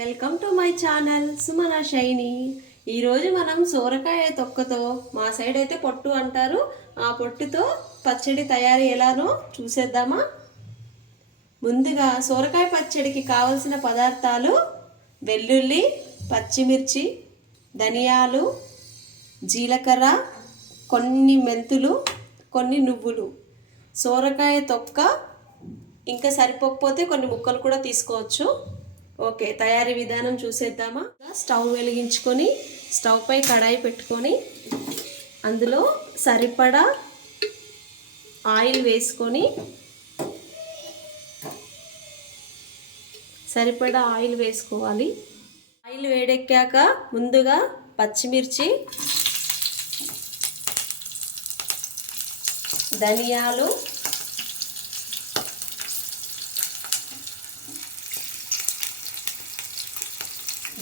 Welcome to my channel Sumana Shaini. ఈరోజు మనం సోరకాయ తొక్కతో మా సైడ్ అయితే పొట్టు అంటారు. ఆ పొట్టుతో పచ్చడి తయారీ ఎలానో చూసేద్దామా? ముందుగా సోరకాయ పచ్చడికి కావలసిన పదార్థాలు వెల్లుల్లి పచ్చిమిర్చి ధనియాలు జీలకర్ర కొన్ని మెంతులు కొన్ని నువ్వులు. సోరకాయ తొక్క ఇంకా సరిపోకపోతే కొన్ని ముక్కలు కూడా తీసుకోవచ్చు. ఓకే తయారీ విధానం చూసేద్దామా? స్టవ్ వెలిగించుకొని స్టవ్ పై కడాయి పెట్టుకొని అందులో సరిపడా ఆయిల్ వేసుకొని సరిపడా ఆయిల్ వేసుకోవాలి. ఆయిల్ వేడెక్కాక ముందుగా పచ్చిమిర్చి ధనియాలు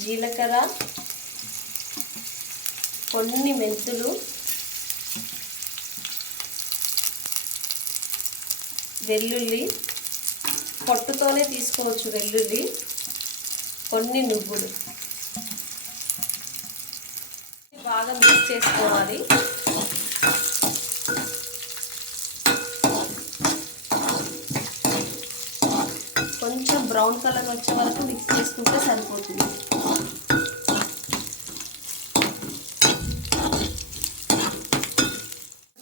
జీలకర్ర కొన్ని మెంతులు వెల్లుల్లి పొట్టుతోనే తీసుకోవచ్చు వెల్లుల్లి కొన్ని నువ్వులు. బాగా మిక్స్ చేసుకోవాలి కొంచెం బ్రౌన్ కలర్ వచ్చే వరకు మిక్స్ చేసుకుంటే సరిపోతుంది.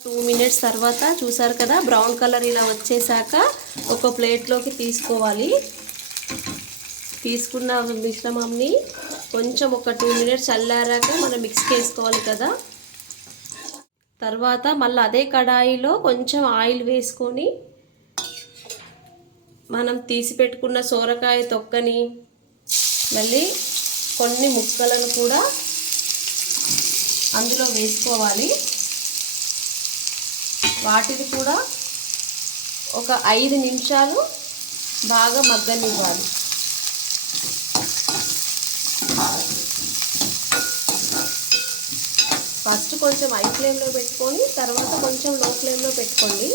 టూ మినిట్స్ తర్వాత చూసారు కదా బ్రౌన్ కలర్ ఇలా వచ్చేసాక ఒక ప్లేట్లోకి తీసుకోవాలి. తీసుకున్న మిశ్రమంని కొంచెం ఒక టూ మినిట్స్ చల్లారాక మనం మిక్స్ చేసుకోవాలి కదా. తర్వాత మళ్ళీ అదే కడాయిలో కొంచెం ఆయిల్ వేసుకొని మనం తీసి పెట్టుకున్న సోరకాయ తొక్కని మళ్ళీ కొన్ని ముక్కలను కూడా అందులో వేసుకోవాలి. వాటిని కూడా ఒక ఐదు నిమిషాలు బాగా మగ్గనివ్వాలి. ఫస్ట్ కొంచెం హై ఫ్లేమ్లో పెట్టుకొని తర్వాత కొంచెం లో ఫ్లేమ్లో పెట్టుకోండి.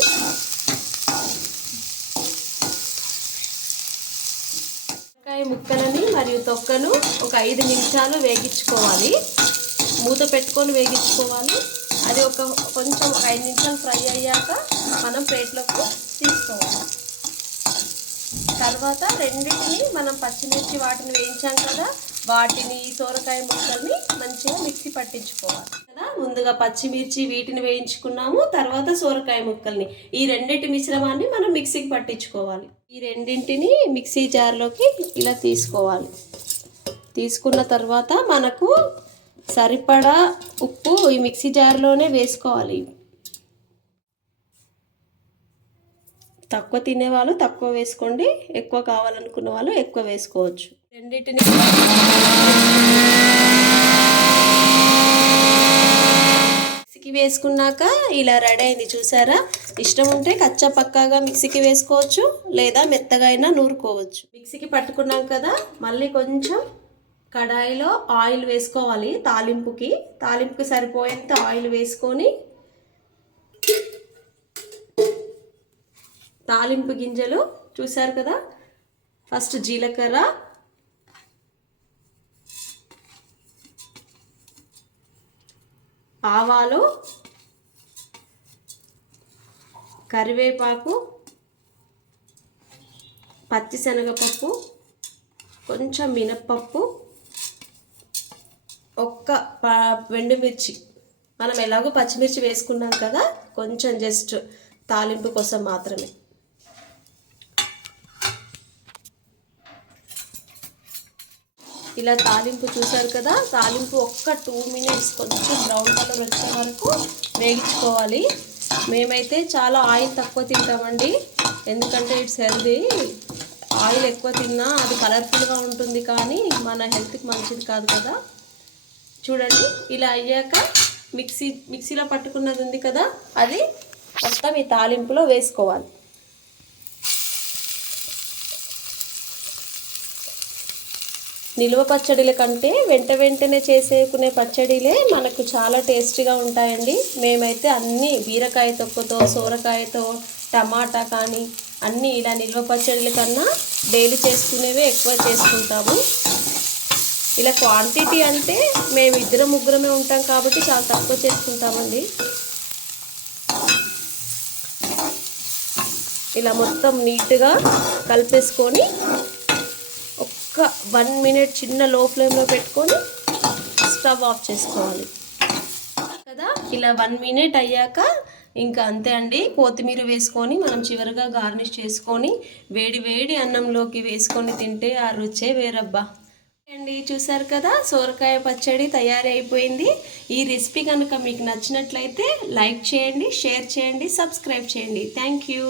ముక్కలని మరియు తొక్కను ఒక ఐదు నిమిషాలు వేగించుకోవాలి. మూత పెట్టుకొని వేగించుకోవాలి. అది ఒక కొంచెం ఒక ఐదు నిమిషాలు ఫ్రై అయ్యాక మనం ప్లేట్లోకి తీసుకోవాలి. తర్వాత రెండింటిని మనం పచ్చిమిర్చి వాటిని వేయించాం కదా వాటిని సోరకాయ ముక్కల్ని మంచిగా మిక్సీ పట్టించుకోవాలి. కదా? ముందుగా పచ్చిమిర్చి వీటిని వేయించుకున్నాము తర్వాత సోరకాయ ముక్కల్ని. ఈ రెండింటి మిశ్రమాన్ని మనం మిక్సీకి పట్టించుకోవాలి. ఈ రెండింటిని మిక్సీ జార్లోకి ఇలా తీసుకోవాలి. తీసుకున్న తర్వాత మనకు సరిపడా ఉప్పు ఈ మిక్సీ జార్లోనే వేసుకోవాలి. తక్కువ తినేవాళ్ళు తక్కువ వేసుకోండి ఎక్కువ కావాలనుకున్న వాళ్ళు ఎక్కువ వేసుకోవచ్చు. రెండింటిని మిక్సీకి వేసుకున్నాక ఇలా రెడీ అయింది చూసారా? ఇష్టం ఉంటే కచ్చా పక్కాగా మిక్సీకి వేసుకోవచ్చు లేదా మెత్తగా అయినా నూరుకోవచ్చు. మిక్సీకి పట్టుకున్నాం కదా మళ్ళీ కొంచెం కడాయిలో ఆయిల్ వేసుకోవాలి తాలింపుకి. తాలింపుకి సరిపోయేంత ఆయిల్ వేసుకొని తాలింపు గింజలు చూసారు కదా? ఫస్ట్ జీలకర్ర ఆవాలు కరివేపాకు పచ్చిశనగపప్పు కొంచెం మినప్పప్పు ఒక్క వెండుమిర్చి మనం ఎలాగో పచ్చిమిర్చి వేసుకున్నాం కదా కొంచెం జస్ట్ తాలింపు కోసం మాత్రమే. ఇలా తాలింపు చూసారు కదా తాలింపు ఒక్క టూ మినిట్స్ కొంచెం బ్రౌన్ కలర్ వచ్చే వరకు వేగించుకోవాలి. మేమైతే చాలా ఆయిల్ తక్కువ తింటామండి. ఎందుకంటే ఇట్స్ హెల్దీ. ఆయిల్ ఎక్కువ తిన్నా అది కలర్ఫుల్గా ఉంటుంది కానీ మన హెల్త్కి మంచిది కాదు కదా. చూడండి ఇలా అయ్యాక మిక్సీ మిక్సీలో పట్టుకున్నది ఉంది కదా అది మొత్తం ఈ తాలింపులో వేసుకోవాలి. నిలువ పచ్చడిల కంటే వెంట వెంటనే చేసేకునే పచ్చడిలే మనకు చాలా టేస్టీగా ఉంటాయండి. మేమైతే అన్నీ బీరకాయ తొక్కతో సోరకాయతో టమాటా కానీ అన్నీ ఇలా నిల్వ పచ్చడిల కన్నా డైలీ చేసుకునేవే ఎక్కువ చేసుకుంటాము. ఇలా క్వాంటిటీ అంటే మేము ఇద్దరం ముగ్గురమే ఉంటాం కాబట్టి చాలా తక్కువ చేసుకుంటామండి. ఇలా మొత్తం నీట్గా కలిపేసుకొని ఒక్క వన్ మినిట్ చిన్న లో ఫ్లేమ్లో పెట్టుకొని స్టవ్ ఆఫ్ చేసుకోవాలి. కదా? ఇలా వన్ మినిట్ అయ్యాక ఇంకా అంతే అండి. కొత్తిమీర వేసుకొని మనం చివరిగా గార్నిష్ చేసుకొని వేడి వేడి అన్నంలోకి వేసుకొని తింటే ఆ రుచే వేరబ్బా. అండి చూసారు కదా? సోరకాయ పచ్చడి తయారీ అయిపోయింది ఈ రెసిపీ కనుక మీకు నచ్చినట్లయితే లైక్ చేయండి షేర్ చేయండి సబ్స్క్రైబ్ చేయండి. Thank you.